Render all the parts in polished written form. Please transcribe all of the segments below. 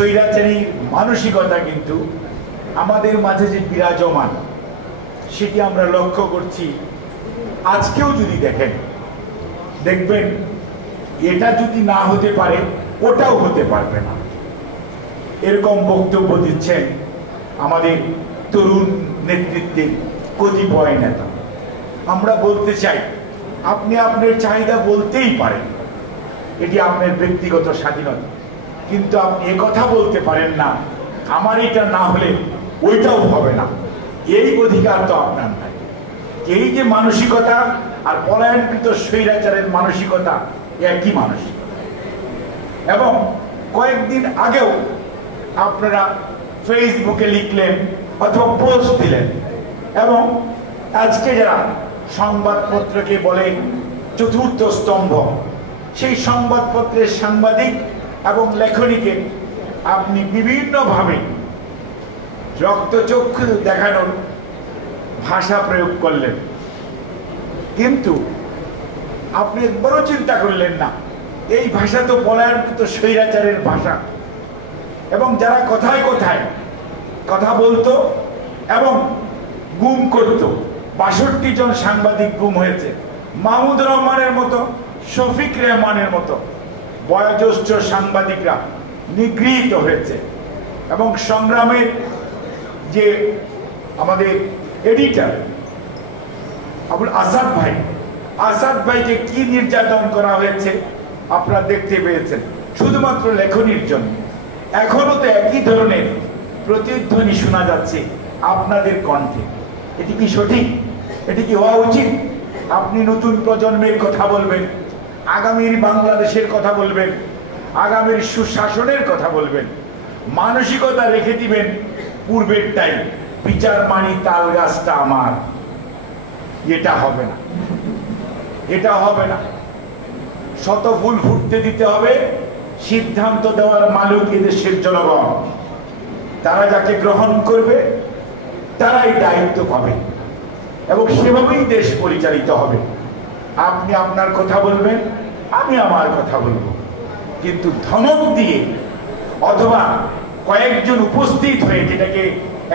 স্বৈরাচারী মানসিকতা কিন্তু আমাদের মাঝে যে বিরাজমান সেটি আমরা লক্ষ্য করছি। আজকেও যদি দেখবেন এটা যদি না হতে পারে ওটাও হতে পারবে না, এরকম বক্তব্য দিচ্ছেন আমাদের তরুণ নেতৃত্বের কতিপয় নেতা। আমরা বলতে চাই, আপনি আপনার চাহিদা বলতেই পারেন, এটি আপনার ব্যক্তিগত স্বাধীনতা, কিন্তু আপনি একথা বলতে পারেন না আমার এটা না হলে ওইটাও হবে না। এই অধিকার তো আপনার নাই। এই যে মানসিকতা আর পলায়নকৃত স্বৈরাচারের মানসিকতা একই মানসিকতা। এবং কয়েকদিন আগেও আপনারা ফেসবুকে লিখলেন অথবা পোস্ট দিলেন, এবং আজকে যারা সংবাদপত্রকে বলে চতুর্থ স্তম্ভ, সেই সংবাদপত্রের সাংবাদিক এবং লেখনীকে আপনি বিভিন্নভাবে রক্তচক্ষু দেখানোর ভাষা প্রয়োগ করলেন, কিন্তু আপনি একবারও চিন্তা করলেন না এই ভাষা তো পলায়নকৃত স্বৈরাচারের ভাষা। এবং যারা কথায় কথায় কথা বলতো এবং গুম করত, ৬২ জন সাংবাদিক গুম হয়েছে। মাহমুদুর রহমানের মতো, শফিক রেহমানের মতো বয়োজ্যেষ্ঠ সাংবাদিকরা নিগৃহীত হয়েছে। এবং সংগ্রামের যে আমাদের এডিটর আবুল আসাদ ভাইকে কি নির্যাতন করা হয়েছে আপনারা দেখতে পেয়েছেন, শুধুমাত্র লেখনীর জন্য। এখনো তো একই ধরনের প্রতিধ্বনি শোনা যাচ্ছে আপনাদের কণ্ঠে। এটি কি সঠিক? এটি কি হওয়া উচিত? আপনি নতুন প্রজন্মের কথা বলবেন, আগামীর বাংলাদেশের কথা বলবেন, আগামীর সুশাসনের কথা বলবেন, মানসিকতা রেখে দিবেন পূর্বেরটাই, বিচার মানি তাল গাছটা আমার। এটা হবে না, এটা হবে না। শত ফুল ফুটতে দিতে হবে, সিদ্ধান্ত দেওয়ার মালিক এদেশের জনগণ। তারা যাকে গ্রহণ করবে তারাই দায়িত্ব পাবে এবং সেভাবেই দেশ পরিচালিত হবে। আপনি আপনার কথা বলবেন, আমি আমার কথা বলবো, কিন্তু ধমক দিয়ে অথবা কয়েকজন উপস্থিত হয়ে, যেটাকে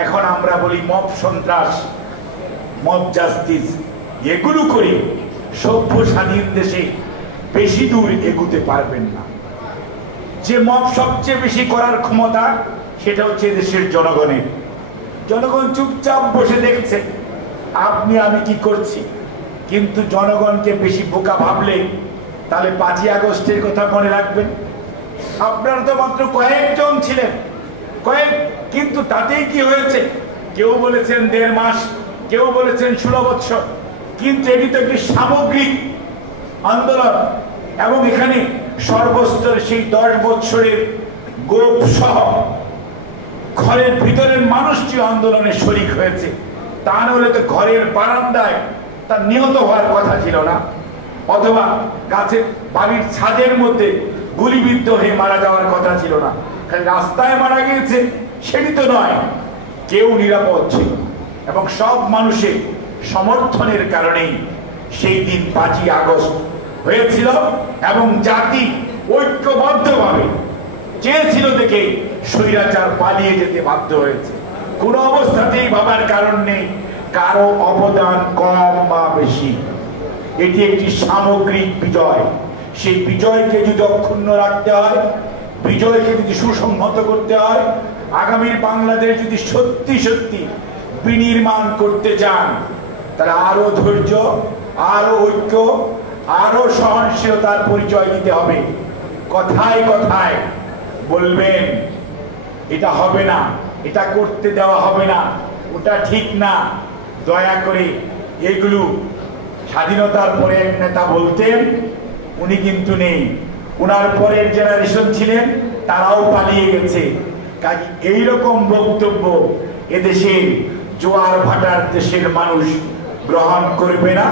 এখন আমরা বলি মব সন্ত্রাস, মব জাস্টিস, এগুলো করে সভ্য স্বাধীন দেশে বেশি দূর এগুতে পারবেন না। যে মব সবচেয়ে বেশি করার ক্ষমতা সেটা হচ্ছে দেশের জনগণের। জনগণ চুপচাপ বসে দেখছে আপনি আমি কি করছি, কিন্তু জনগণকে বেশি বোকা ভাবলে তাহলে ৫ই আগস্টের কথা মনে রাখবেন। আপনারা তো মাত্র কয়েকজন ছিলেন, কিন্তু তাতেই কি হয়েছে? কেউ বলেছেন ১.৫ মাস, কেউ বলেছেন ১৬ বৎসর, কিন্তু এটি তো একটি সামগ্রিক আন্দোলন। এবং এখানে সর্বস্তরে সেই ১০ বৎসরের গোপ সহ ঘরের ভিতরের মানুষটি আন্দোলনে শরিক হয়েছে। তা নাহলে তো ঘরের বারান্দায় তার নিহত হওয়ার কথা ছিল না, অথবা গাছের বাড়ির ছাদের মধ্যে গুলিবিদ্ধ হয়ে মারা যাওয়ার কথা ছিল না। খালি রাস্তায় মারা গিয়েছে সেটি তো নয়, কেউ নিরাপদ ছিল। এবং সব মানুষের সমর্থনের কারণেই সেই দিন ৫ই আগস্ট হয়েছিল এবং জাতি ঐক্যবদ্ধভাবে চেয়েছিল দেখে স্বৈরাচার পালিয়ে যেতে বাধ্য হয়েছে। কোনো অবস্থাতেই ভাবার কারণ নেই কারো অবদান কম বা বেশি। এটি একটি সামগ্রিক বিজয়। সেই বিজয়কে যদি অক্ষুণ্ণ রাখতে হয়, বিজয়কে যদি সুসংহত করতে হয়, আগামীর বাংলাদেশ যদি সত্যি সত্যি বিনির্মাণ করতে চান, তারা আরো ধৈর্য, আরো ঐক্য, আরো সহনশীলতার পরিচয় দিতে হবে। কথায় কথায় বলবেন এটা হবে না, এটা করতে দেওয়া হবে না, ওটা ঠিক না, দয়া করে এগুলো। স্বাধীনতার পরে এক নেতা বলতেন, উনি কিন্তু নেই, ওনার পরের জেনারেশন ছিলেন, তারাও পালিয়ে গেছে। কাজে এইরকম বক্তব্য এদেশের জোয়ার ভাটার দেশের মানুষ গ্রহণ করবে না,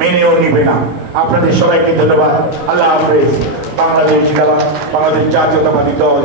মেনেও নিবে না। আপনাদের সবাইকে ধন্যবাদ। আল্লাহ হাফেজ। বাংলাদেশ জাতীয়তাবাদী দল।